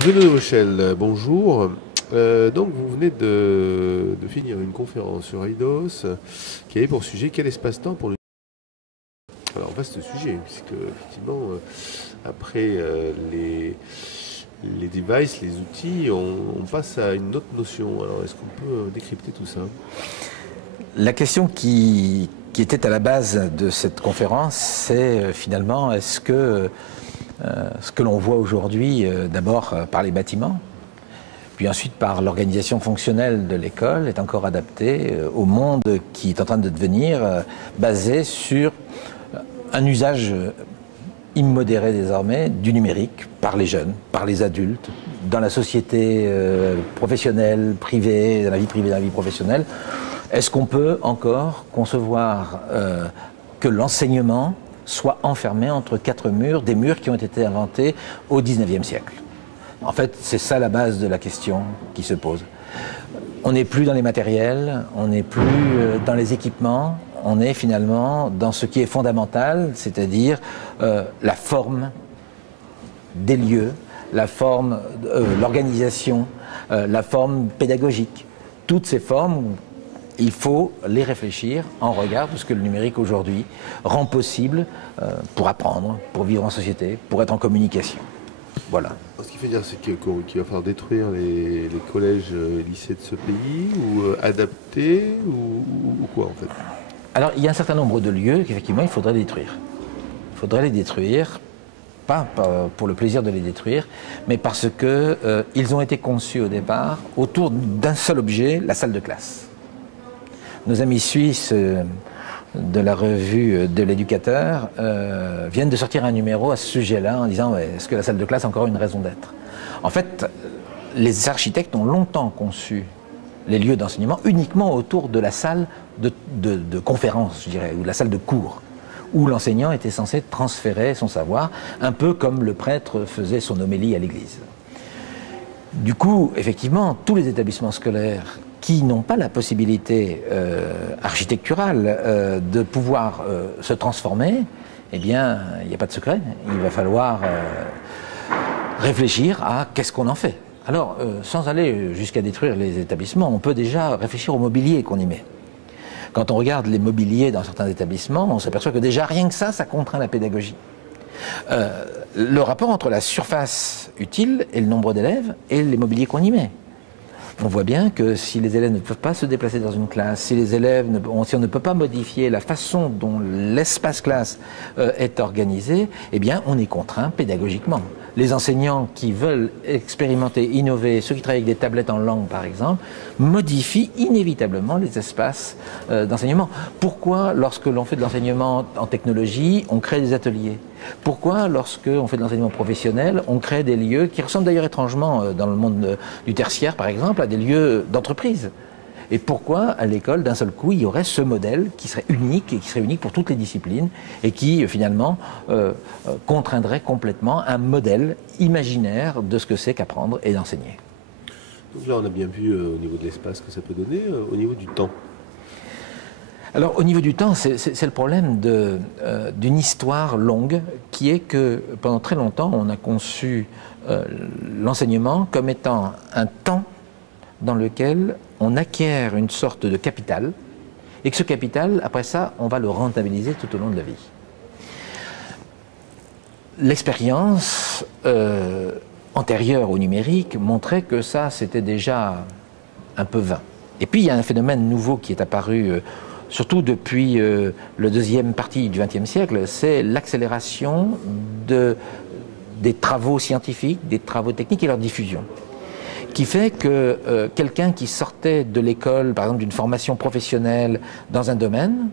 Bruno de Rochelle, bonjour. Donc vous venez de finir une conférence sur Eidos qui avait pour sujet quel espace-temps pour le... Alors vaste sujet, puisque effectivement, après les devices, les outils, on passe à une autre notion. Alors est-ce qu'on peut décrypter tout ça? La question qui était à la base de cette conférence, c'est finalement, est-ce que ce que l'on voit aujourd'hui, d'abord par les bâtiments, puis ensuite par l'organisation fonctionnelle de l'école, est encore adapté au monde qui est en train de devenir basé sur un usage immodéré désormais du numérique par les jeunes, par les adultes, dans la société professionnelle, privée, dans la vie privée, dans la vie professionnelle. Est-ce qu'on peut encore concevoir que l'enseignement soit enfermé entre quatre murs, des murs qui ont été inventés au XIXe siècle? En fait, c'est ça la base de la question qui se pose. On n'est plus dans les matériels, on n'est plus dans les équipements, on est finalement dans ce qui est fondamental, c'est-à-dire la forme des lieux, la forme, l'organisation, la forme pédagogique. Toutes ces formes, il faut les réfléchir en regard de ce que le numérique aujourd'hui rend possible pour apprendre, pour vivre en société, pour être en communication. Voilà. Ce qu'il faut dire, c'est qu'il va falloir détruire les collèges et lycées de ce pays, ou adapter, ou quoi en fait? Alors, il y a un certain nombre de lieux qu'effectivement, il faudrait détruire. Il faudrait les détruire, pas pour le plaisir de les détruire, mais parce qu'ils ont été conçus au départ autour d'un seul objet, la salle de classe. Nos amis suisses de la revue de l'éducateur viennent de sortir un numéro à ce sujet-là en disant ouais, est-ce que la salle de classe a encore une raison d'être? En fait, les architectes ont longtemps conçu les lieux d'enseignement uniquement autour de la salle de conférence, je dirais, ou de la salle de cours, où l'enseignant était censé transférer son savoir, un peu comme le prêtre faisait son homélie à l'église. Du coup, effectivement, tous les établissements scolaires qui n'ont pas la possibilité architecturale de pouvoir se transformer, eh bien, il n'y a pas de secret. Il va falloir réfléchir à qu'est-ce qu'on en fait. Alors, sans aller jusqu'à détruire les établissements, on peut déjà réfléchir au mobilier qu'on y met. Quand on regarde les mobiliers dans certains établissements, on s'aperçoit que déjà rien que ça contraint la pédagogie. Le rapport entre la surface utile et le nombre d'élèves et les mobiliers qu'on y met. On voit bien que si les élèves ne peuvent pas se déplacer dans une classe, si on ne peut pas modifier la façon dont l'espace classe est organisé, eh bien on est contraint pédagogiquement. Les enseignants qui veulent expérimenter, innover, ceux qui travaillent avec des tablettes en langue par exemple, modifient inévitablement les espaces d'enseignement. Pourquoi lorsque l'on fait de l'enseignement en technologie, on crée des ateliers? Pourquoi lorsque on fait de l'enseignement professionnel, on crée des lieux qui ressemblent d'ailleurs étrangement dans le monde du tertiaire par exemple à des lieux d'entreprise? Et pourquoi, à l'école, d'un seul coup, il y aurait ce modèle qui serait unique et qui serait unique pour toutes les disciplines et qui, finalement, contraindrait complètement un modèle imaginaire de ce que c'est qu'apprendre et d'enseigner. Donc là, on a bien vu au niveau de l'espace que ça peut donner, au niveau du temps. Alors, au niveau du temps, c'est le problème d'une histoire longue qui est que, pendant très longtemps, on a conçu l'enseignement comme étant un temps dans lequel on acquiert une sorte de capital et que ce capital, après ça, on va le rentabiliser tout au long de la vie. L'expérience antérieure au numérique montrait que ça, c'était déjà un peu vain. Et puis, il y a un phénomène nouveau qui est apparu, surtout depuis la deuxième partie du XXe siècle, c'est l'accélération des travaux scientifiques, des travaux techniques et leur diffusion, qui fait que quelqu'un qui sortait de l'école, par exemple d'une formation professionnelle dans un domaine,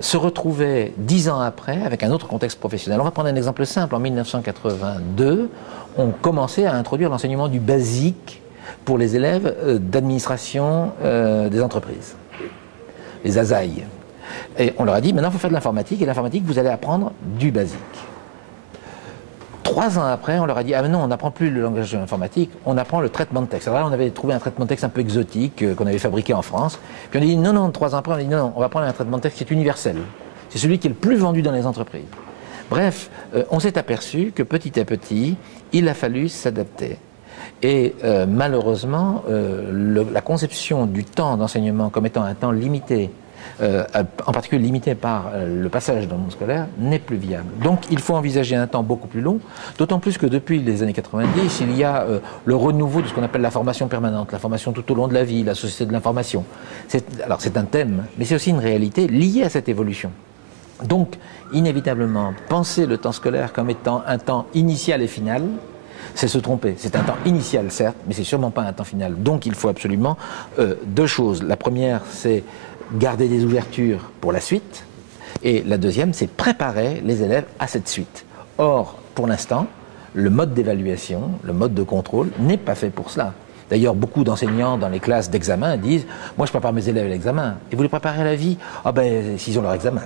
se retrouvait 10 ans après avec un autre contexte professionnel. On va prendre un exemple simple. En 1982, on commençait à introduire l'enseignement du basique pour les élèves d'administration des entreprises, les ASAI. Et on leur a dit, maintenant il faut faire de l'informatique, et l'informatique, vous allez apprendre du basique. 3 ans après, on leur a dit, ah mais non, on n'apprend plus le langage informatique, on apprend le traitement de texte. Alors là, on avait trouvé un traitement de texte un peu exotique qu'on avait fabriqué en France. Puis on a dit, non, non, 3 ans après, on a dit, non, non, on va prendre un traitement de texte qui est universel. C'est celui qui est le plus vendu dans les entreprises. Bref, on s'est aperçu que petit à petit, il a fallu s'adapter. Et malheureusement, la conception du temps d'enseignement comme étant un temps limité, en particulier limité par le passage dans le monde scolaire, n'est plus viable. Donc il faut envisager un temps beaucoup plus long, d'autant plus que depuis les années 90, il y a le renouveau de ce qu'on appelle la formation permanente, la formation tout au long de la vie, la société de l'information. Alors c'est un thème, mais c'est aussi une réalité liée à cette évolution. Donc inévitablement, penser le temps scolaire comme étant un temps initial et final, c'est se tromper. C'est un temps initial, certes, mais c'est sûrement pas un temps final. Donc il faut absolument deux choses. La première, c'est garder des ouvertures pour la suite. Et la deuxième, c'est préparer les élèves à cette suite. Or, pour l'instant, le mode d'évaluation, le mode de contrôle n'est pas fait pour cela. D'ailleurs, beaucoup d'enseignants dans les classes d'examen disent « Moi, je prépare mes élèves à l'examen. Et vous les préparez à la vie ? Ah ben, s'ils ont leur examen. »